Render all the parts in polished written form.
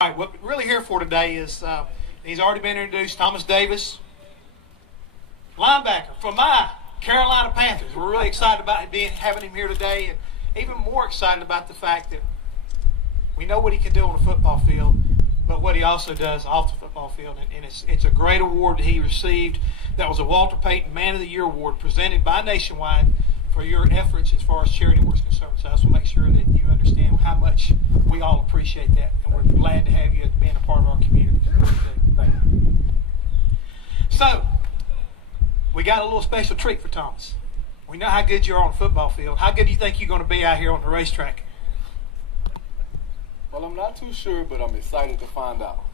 All right, what we're really here for today is he's already been introduced, Thomas Davis, linebacker from my Carolina Panthers. We're really excited about having him here today, and even more excited about the fact that we know what he can do on the football field, but what he also does off the football field. And it's a great award that he received. That was a Walter Payton Man of the Year award presented by Nationwide for your efforts as far as charity work is concerned. So I just want to make sure that you understand how much we all appreciate that, and we're glad to have you being a part of our community. Thank you. So, we got a little special treat for Thomas. We know how good you are on the football field. How good do you think you're going to be out here on the racetrack? Well, I'm not too sure, but I'm excited to find out.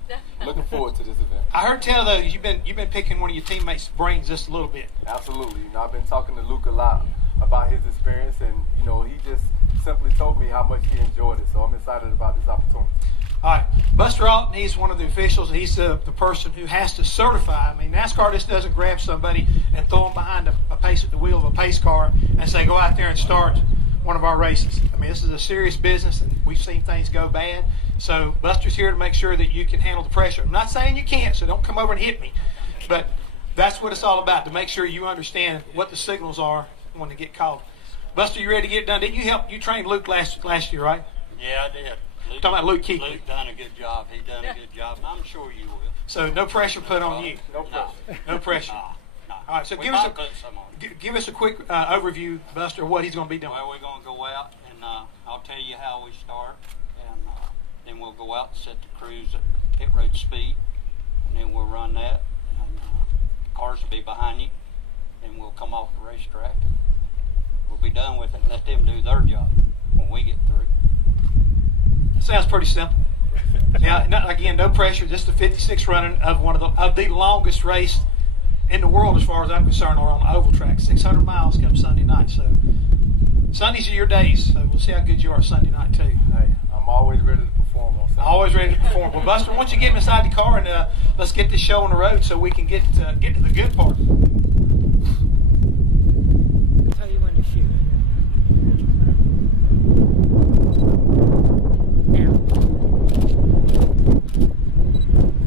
Looking forward to this event. I heard tell though you've been picking one of your teammates' brains just a little bit. Absolutely. I've been talking to Luke a lot about his experience, and he just simply told me how much he enjoyed it. So I'm excited about this opportunity. All right, Buster Alton, he's one of the officials. He's the person who has to certify. I mean, NASCAR just doesn't grab somebody and throw them behind the wheel of a pace car and say, go out there and start one of our races. I mean, this is a serious business, and we've seen things go bad. So Buster's here to make sure that you can handle the pressure. I'm not saying you can't, so don't come over and hit me. But that's what it's all about, to make sure you understand what the signals are when they get called. Buster, you ready to get it done? Didn't you trained Luke last year, right? Yeah, I did. Talking about Luke Keekley. Luke done a good job. He done a good job, and I'm sure you will. So no pressure put on you. No pressure. No pressure. No. All right, so we give us a quick overview, Buster, of what he's going to be doing. Well, we're going to go out, and I'll tell you how we start, and then we'll go out and set the crews at pit road speed, and then we'll run that, and cars will be behind you, and we'll come off the racetrack. We'll be done with it and let them do their job when we get through. Sounds pretty simple. Now, again, no pressure. Just the 56 running of of the longest race in the world, as far as I'm concerned, or on the oval track. 600 miles comes Sunday night. So Sundays are your days. So we'll see how good you are Sunday night too. Hey, I'm always ready to perform on Sunday. Always ready to perform. Well, Buster, once you get him inside the car, and let's get this show on the road so we can get to the good part. I'll tell you when to shoot. Now.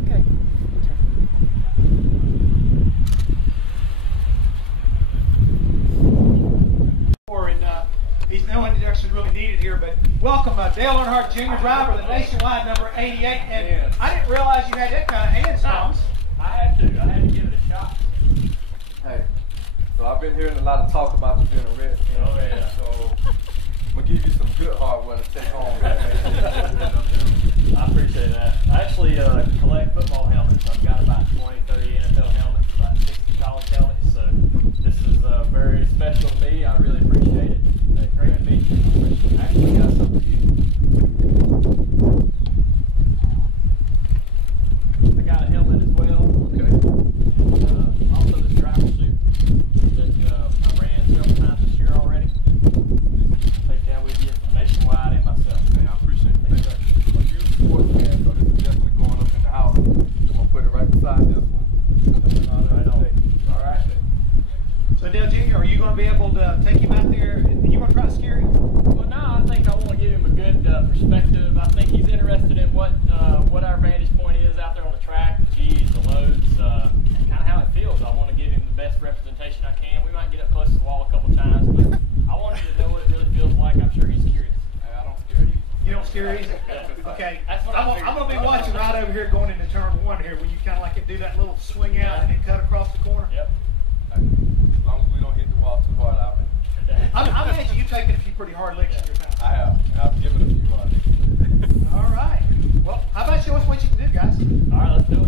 Okay. He's no introduction really needed here, but welcome Dale Earnhardt Jr., driver of the Nationwide number 88. And I didn't realize you had that kind of hands, Thomas. I had to give it a shot. Hey, so I've been hearing a lot of talk about you being a red. Oh yeah. So I'm gonna give you some good hardware to take home. I appreciate that. I actually collect football helmets. I've got about 20, 30 NFL helmets, about 60 college helmets. So this is very special to me. I really appreciate it. Great to meet you. I actually got something for you. I got a helmet as well. Okay. And also this driver suit that I ran several times this year already. Take that with you from Nationwide and myself. Hey, I appreciate it. Thank you. Well, you're a sports fan, so this is definitely going up in the house. I'm gonna put it right beside this one. Right on. All right. So Dale Jr., are you going to be able to take him out there? You want to try to scare him? Well, no, I think I want to give him a good perspective. I think he's interested in what our vantage point is out there on the track, the G's, the loads, kind of how it feels. I want to give him the best representation I can. We might get up close to the wall a couple times, but I want him to know what it really feels like. I'm sure he's curious. Hey, I don't scare you. You don't scare easy? Okay. That's what I'm going to be watching right over here going into turn one here when you kind of like do that little swing out and then cut across the corner. Yep. As long as we don't hit the wall too hard, I imagine you've taken a few pretty hard licks in your time. I have. I've given a few hard licks. All right. Well, how about show us what you can do, guys? All right, let's do it.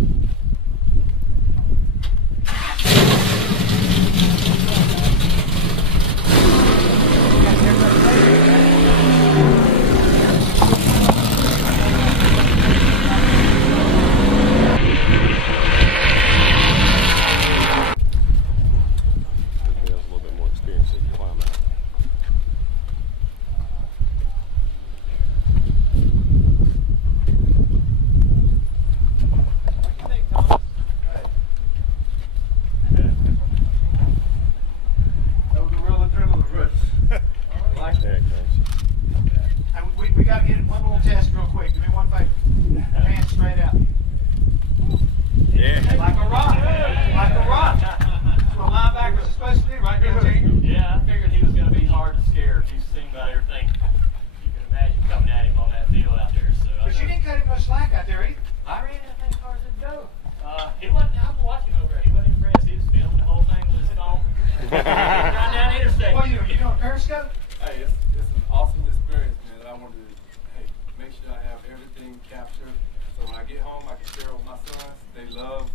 make sure I have everything captured. So when I get home, I can share with my sons. They love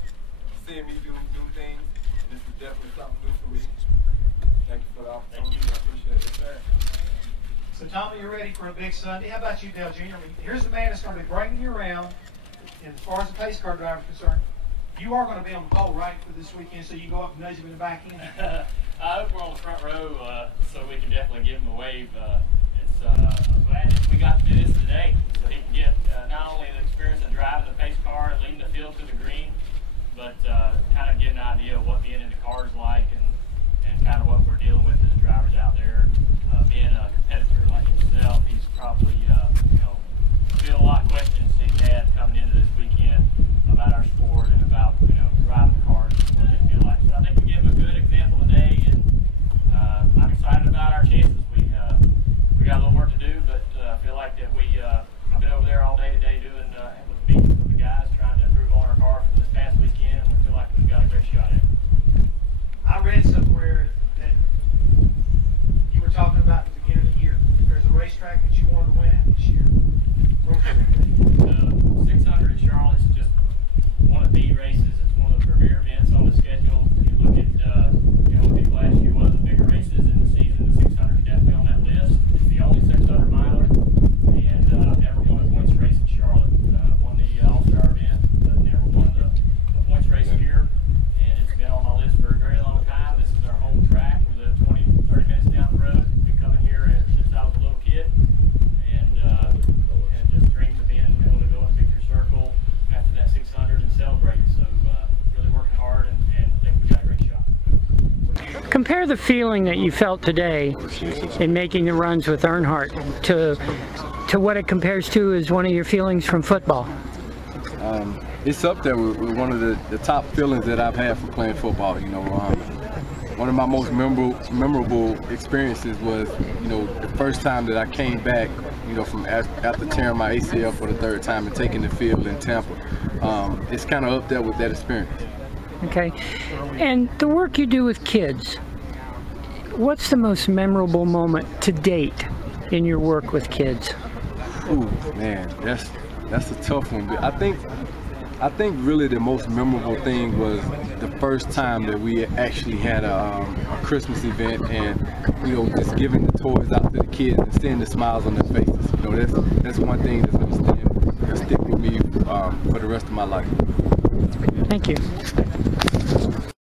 seeing me do new things. This is definitely something new for me. Thank you for the opportunity. I appreciate it, sir. So, Tommy, you're ready for a big Sunday. How about you, Dale Jr.? Here's the man that's going to be bringing you around. And as far as the pace car driver is concerned, you are going to be on the pole, right, for this weekend, so you can go up and nudge him in the back end. I hope we're on the front row, so we can definitely give him a wave. I'm glad that we got to do this today, so he can get not only the experience of driving the pace car and leading the field to the green, but kind of get an idea of what being in the car is like and kind of what we're dealing with as drivers out there. Being a competitor like himself, he's probably feel a lot of questions he's had coming into this weekend about our sport and about driving the cars and what they feel like. So I think we give him a good example today, and I'm excited about our chances. We got a little work to do, but I feel like that I've been over there all day today doing meetings with the guys, trying to improve on our car from this past weekend, and we feel like we've got a great shot at it. I read somewhere that you were talking about at the beginning of the year. There's a racetrack that you wanted to win at this year. The 600 at Charlotte's just one of the races. It's one of the premier events on the schedule. You look at, people last year, one of the bigger races in the season. The 600 is definitely on that list. It's the only 600 miler, and never won a points race in Charlotte. Won the All-Star event, but never won the points race here. And it's been on my list for a very long time. This is our home track. We live 20-30 minutes down the road. Been coming here ever since I was a little kid. And just dreamed of being able to go in Victory Circle after that 600 and celebrate. So really working hard and think we got a great shot. Compare the feeling that you felt today in making the runs with Earnhardt to what it compares to as one of your feelings from football. It's up there with one of the top feelings that I've had for playing football. One of my most memorable experiences was, the first time that I came back, from after tearing my ACL for the third time and taking the field in Tampa. It's kind of up there with that experience. Okay, and the work you do with kids, what's the most memorable moment to date in your work with kids? Ooh, man, that's a tough one. But I think really the most memorable thing was the first time that we actually had a Christmas event, and just giving the toys out to the kids and seeing the smiles on their faces. That's one thing that's gonna stick with me for the rest of my life. Thank you.